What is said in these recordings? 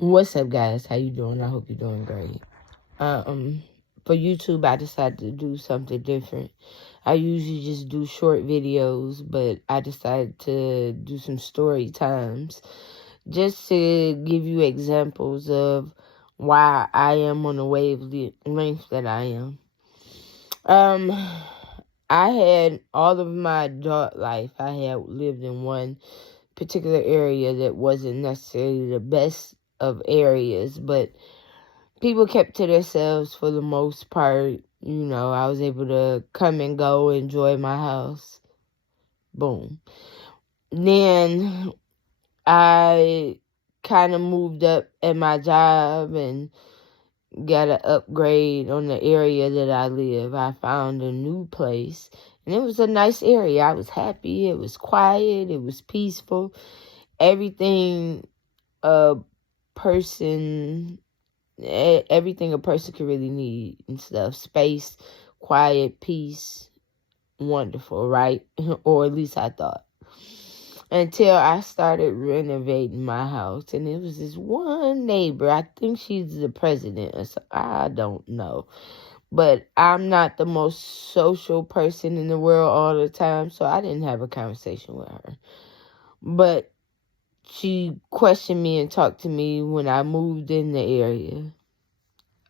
What's up, guys? How you doing? I hope you're doing great. For YouTube, I decided to do something different. I usually just do short videos, but I decided to do some story times just to give you examples of why I am on the wavelength that I am. Um, I had all of my adult life, I had lived in one particular area that wasn't necessarily the best of areas, but people kept to themselves for the most part. I was able to come and go, enjoy my house. Boom. Then I kind of moved up at my job and got an upgrade on the area that I live. I found a new place, and it was a nice area. I was happy. It was quiet. It was peaceful. Everything a person everything a person could really need and stuff. Space, quiet, peace, wonderful, right? Or at least I thought. Until I started renovating my house, and it was this one neighbor. I think she's the president or something. I don't know. But I'm not the most social person in the world all the time, so I didn't have a conversation with her. But she questioned me and talked to me when I moved in the area.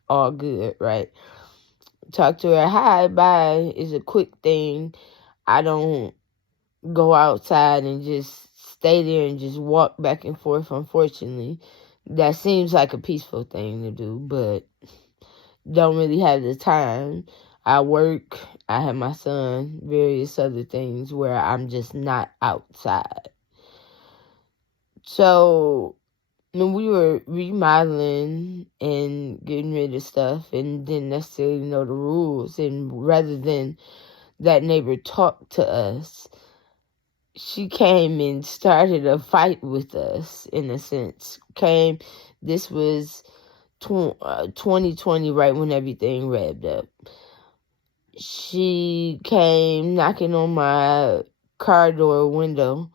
All good, right? Talk to her. Hi, bye is a quick thing. I don't go outside and just stay there and just walk back and forth, unfortunately. That seems like a peaceful thing to do, but don't really have the time. I work, I have my son, various other things where I'm just not outside. So when we were remodeling and getting rid of stuff and didn't necessarily know the rules, and rather than that neighbor talk to us, she came and started a fight with us, in a sense. This was 2020, right when everything revved up. She came knocking on my car door window.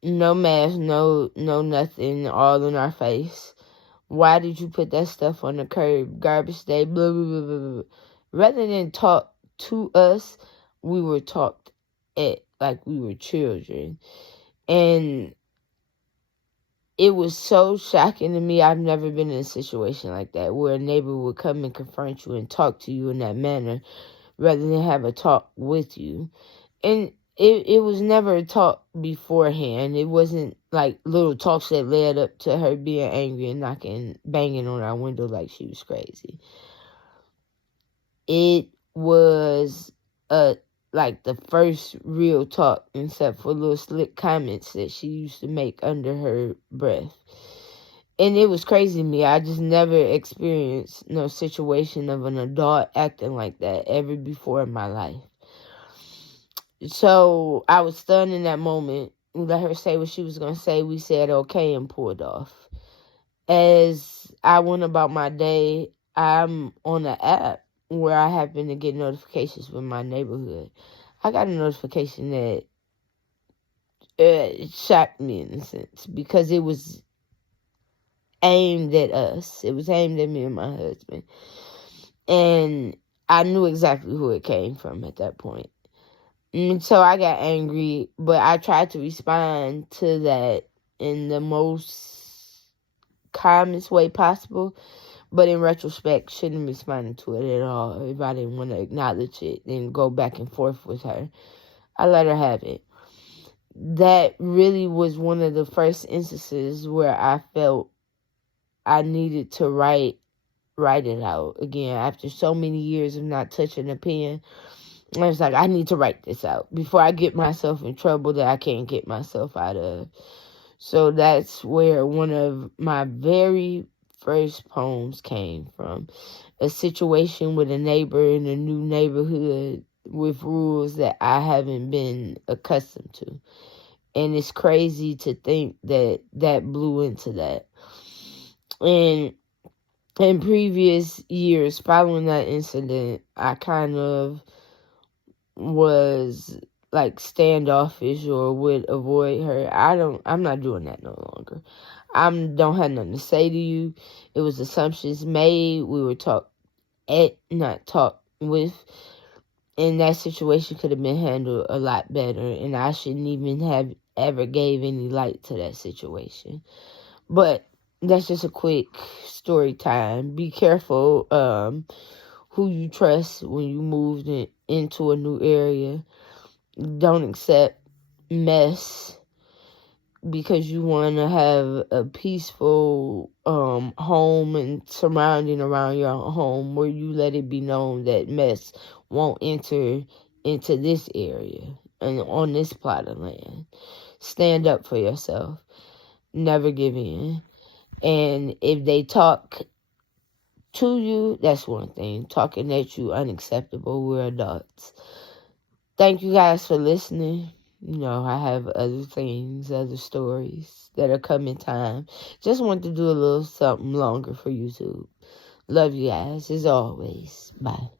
No mask, no nothing, all in our face. Why did you put that stuff on the curb? Garbage day, blah, blah, blah, blah, blah. Rather than talk to us, we were talked at like we were children. And it was so shocking to me. I've never been in a situation like that where a neighbor would come and confront you and talk to you in that manner rather than have a talk with you. And it was never a talk beforehand. It wasn't like little talks that led up to her being angry and banging on our window like she was crazy. It was like the first real talk, except for little slick comments that she used to make under her breath. And it was crazy to me. I just never experienced no situation of an adult acting like that ever before in my life. So I was stunned in that moment. We let her say what she was going to say. We said okay and pulled off. As I went about my day, I'm on an app where I happen to get notifications from my neighborhood. I got a notification that shocked me in a sense because it was aimed at us. It was aimed at me and my husband. And I knew exactly who it came from at that point. And so I got angry, but I tried to respond to that in the most calmest way possible. But in retrospect, shouldn't have responded to it at all. If I didn't want to acknowledge it and go back and forth with her, I let her have it. That really was one of the first instances where I felt I needed to write it out again. After so many years of not touching a pen, I was like, I need to write this out before I get myself in trouble that I can't get myself out of. So that's where one of my very first poems came from. A situation with a neighbor in a new neighborhood with rules that I haven't been accustomed to. And it's crazy to think that that blew into that. And in previous years following that incident, I kind of was like standoffish or would avoid her. I'm not doing that no longer. Don't have nothing to say to you. It was assumptions made. We were not talked with. And that situation could have been handled a lot better. And I shouldn't even have ever gave any light to that situation. But that's just a quick story time. Be careful who you trust when you moved into a new area. Don't accept mess because you want to have a peaceful home and surrounding around your home, where you let it be known that mess won't enter into this area and on this plot of land. Stand up for yourself. Never give in. And if they talk to you, that's one thing. Talking at you, unacceptable. We're adults. Thank you guys for listening. You know, I have other things, other stories that are coming time. Just want to do a little something longer for YouTube. Love you guys, as always. Bye.